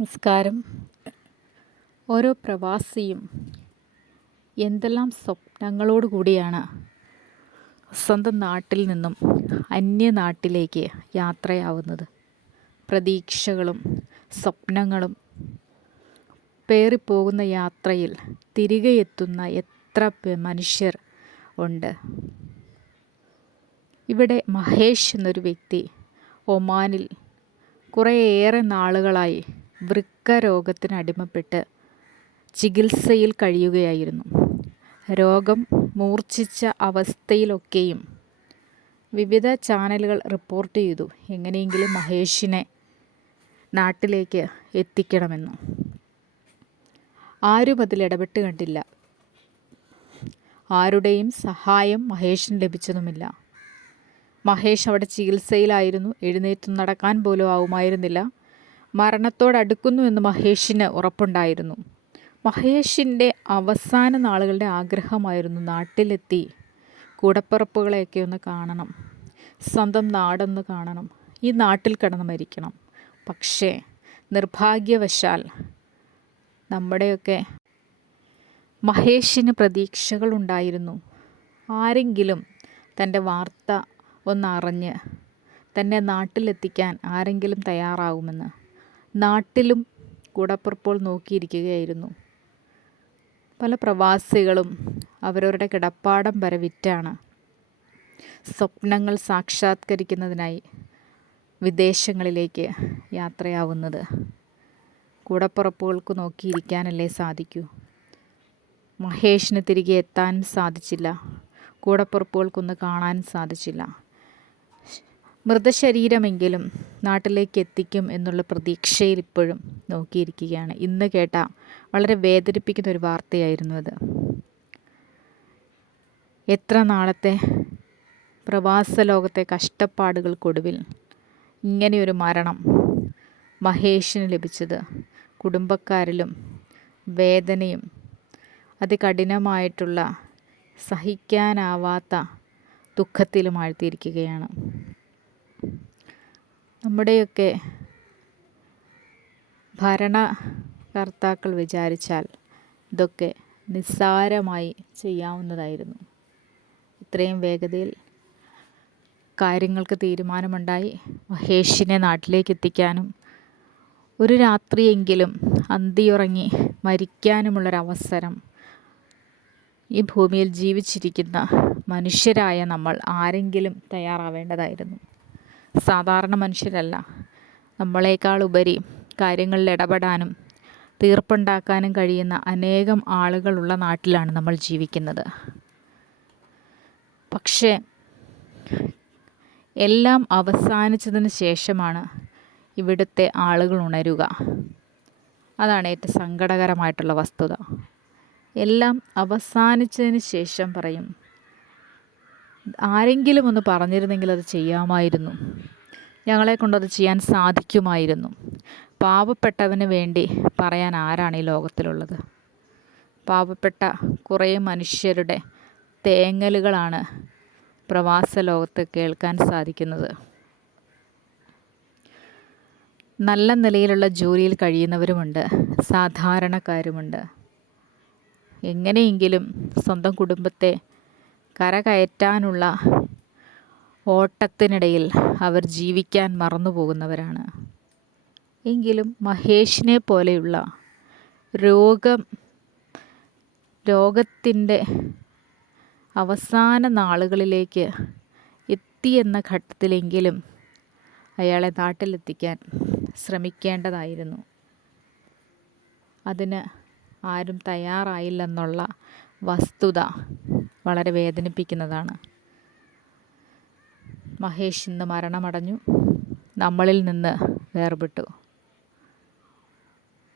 നമസ്കാരം. ഓരോ പ്രവാസിയും എന്തെല്ലാം സ്വപ്നങ്ങളോട് കൂടിയാണ് സ്വന്തം നാട്ടിൽ നിന്നും അന്യനാട്ടിലേക്ക് യാത്രയാവുന്നത്. പ്രതീക്ഷകളും സ്വപ്നങ്ങളും. പേറിപ്പോകുന്ന യാത്രയിൽ തിരികെ എത്തുന്ന എത്ര മനുഷ്യർ ഉണ്ട്. ഇവിടെ മഹേഷ് എന്നൊരു വ്യക്തി ഒമാനിൽ കുറേയേറെ നാളുകളായി വൃക്ക രോഗത്തിന് അടിമപ്പെട്ട് ചികിത്സയിൽ കഴിയുകയായിരുന്നു. രോഗം മൂർച്ഛിച്ച അവസ്ഥയിലൊക്കെയും വിവിധ ചാനലുകൾ റിപ്പോർട്ട് ചെയ്തു എങ്ങനെയെങ്കിലും മഹേഷിനെ നാട്ടിലേക്ക് എത്തിക്കണമെന്ന്. ആരും അതിൽ ഇടപെട്ട് കണ്ടില്ല. ആരുടെയും സഹായം മഹേഷിന് ലഭിച്ചതുമില്ല. മഹേഷ് അവിടെ ചികിത്സയിലായിരുന്നു. എഴുന്നേറ്റ് നടക്കാൻ പോലും ആവുമായിരുന്നില്ല. മരണത്തോടടുക്കുന്നു എന്ന് മഹേഷിന് ഉറപ്പുണ്ടായിരുന്നു. മഹേഷിന്റെ അവസാന നാളുകളുടെ ആഗ്രഹമായിരുന്നു നാട്ടിലെത്തി കൂടപ്പിറപ്പുകളെയൊക്കെ ഒന്ന് കാണണം സ്വന്തം നാടൊന്ന് കാണണം ഈ നാട്ടിൽ കിടന്ന് മരിക്കണം. പക്ഷേ നിർഭാഗ്യവശാൽ നമ്മുടെയൊക്കെ മഹേഷിന് പ്രതീക്ഷകളുണ്ടായിരുന്നു. ആരെങ്കിലും തന്റെ വാർത്ത ഒന്നറിഞ്ഞ് തന്നെ നാട്ടിലെത്തിക്കാൻ ആരെങ്കിലും തയ്യാറാകുമെന്ന് നാട്ടിലും കൂടപ്പുറപ്പോൾ നോക്കിയിരിക്കുകയായിരുന്നു. പല പ്രവാസികളും അവരവരുടെ കിടപ്പാടം വരെ വിറ്റാണ്. സ്വപ്നങ്ങൾ സാക്ഷാത്കരിക്കുന്നതിനായി വിദേശങ്ങളിലേക്ക് യാത്രയാവുന്നത്. കൂടപ്പുറപ്പുകൾക്ക് നോക്കിയിരിക്കാനല്ലേ സാധിക്കൂ? മഹേഷിന് തിരികെ എത്താനും സാധിച്ചില്ല. കൂടപ്പുറപ്പുകൾക്കൊന്ന് കാണാനും സാധിച്ചില്ല. മൃതശരീരമെങ്കിലും നാട്ടിലേക്ക് എത്തിക്കും എന്നുള്ള പ്രതീക്ഷയിൽ ഇപ്പോഴും നോക്കിയിരിക്കുകയാണ്. ഇന്ന് കേട്ട വളരെ വേദനിപ്പിക്കുന്ന ഒരു വാർത്തയായിരുന്നു അത്. എത്ര നാളത്തെ പ്രവാസ ലോകത്തെ കഷ്ടപ്പാടുകൾക്കൊടുവിൽ ഇങ്ങനെയൊരു മരണം മഹേഷിന് ലഭിച്ചത് കുടുംബക്കാരിലും വേദനയും അതികഠിനമായിട്ടുള്ള സഹിക്കാനാവാത്ത ദുഃഖത്തിലും ആഴ്ത്തിയിരിക്കുകയാണ്. നമ്മുടെയൊക്കെ ഭരണകർത്താക്കൾ വിചാരിച്ചാൽ ഇതൊക്കെ നിസ്സാരമായി ചെയ്യാവുന്നതായിരുന്നു. ഇത്രയും വേഗതയിൽ കാര്യങ്ങൾക്ക് തീരുമാനമുണ്ടായി. മഹേഷിനെ നാട്ടിലേക്ക് എത്തിക്കാനും ഒരു രാത്രിയെങ്കിലും അന്തിയുറങ്ങി മരിക്കാനുമുള്ളൊരവസരം ഈ ഭൂമിയിൽ ജീവിച്ചിരിക്കുന്ന മനുഷ്യരായ നമ്മൾ ആരെങ്കിലും തയ്യാറാവേണ്ടതായിരുന്നു. സാധാരണ മനുഷ്യരല്ല. നമ്മളെക്കാൾ ഉപരി കാര്യങ്ങളിൽ ഇടപെടാനും തീർപ്പുണ്ടാക്കാനും കഴിയുന്ന അനേകം ആളുകളുള്ള നാട്ടിലാണ് നമ്മൾ ജീവിക്കുന്നത്. പക്ഷേ എല്ലാം അവസാനിച്ചതിന് ശേഷമാണ് ഇവിടുത്തെ ആളുകൾ ഉണരുക. അതാണ് ഏറ്റവും സങ്കടകരമായിട്ടുള്ള വസ്തുത. എല്ലാം അവസാനിച്ചതിന് ശേഷം പറയും ആരെങ്കിലും ഒന്ന് പറഞ്ഞിരുന്നെങ്കിൽ അത് ചെയ്യാമായിരുന്നു. ഞങ്ങളെ കൊണ്ടത് ചെയ്യാൻ സാധിക്കുമായിരുന്നു. പാവപ്പെട്ടവന് വേണ്ടി പറയാൻ ആരാണ് ഈ ലോകത്തിലുള്ളത്? പാവപ്പെട്ട കുറേ മനുഷ്യരുടെ തേങ്ങലുകളാണ് പ്രവാസ ലോകത്ത് കേൾക്കാൻ സാധിക്കുന്നത്. നല്ല നിലയിലുള്ള ജോലിയിൽ കഴിയുന്നവരുമുണ്ട് സാധാരണക്കാരുമുണ്ട്. എങ്ങനെയെങ്കിലും സ്വന്തം കുടുംബത്തെ കരകയറ്റാനുള്ള ഓട്ടത്തിനിടയിൽ അവർ ജീവിക്കാൻ മറന്നു പോകുന്നവരാണ് എങ്കിലും മഹേഷിനെ പോലെയുള്ള രോഗം രോഗത്തിന്റെ അവസാന നാളുകളിലേക്ക് എത്തിയെന്ന ഘട്ടത്തിലെങ്കിലും അയാളെ നാട്ടിലെത്തിക്കാൻ ശ്രമിക്കേണ്ടതായിരുന്നു. അതിന് ആരും തയ്യാറായില്ലെന്നുള്ള വസ്തുത വളരെ വേദനിപ്പിക്കുന്നതാണ്. മഹേഷ് ഇന്ന് മരണമടഞ്ഞു. നമ്മളിൽ നിന്ന് വേർപെട്ടു.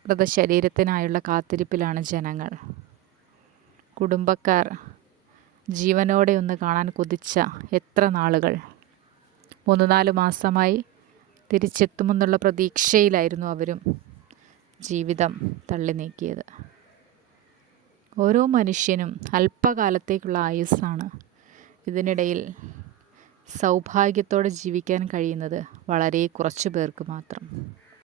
മൃതശരീരത്തിനായുള്ള കാത്തിരിപ്പിലാണ് ജനങ്ങൾ. കുടുംബക്കാർ ജീവനോടെ ഒന്ന് കാണാൻ കൊതിച്ച എത്ര നാളുകൾ. മൂന്ന് നാല് മാസമായി തിരിച്ചെത്തുമെന്നുള്ള പ്രതീക്ഷയിലായിരുന്നു അവരും ജീവിതം തള്ളി നീക്കിയത് ഓരോ മനുഷ്യനും അല്പകാലത്തേക്കുള്ള ആയുസ്സാണ്. ഇതിനിടയിൽ സൗഭാഗ്യത്തോടെ ജീവിക്കാൻ കഴിയുന്നത് വളരെ കുറച്ചു പേർക്ക് മാത്രം.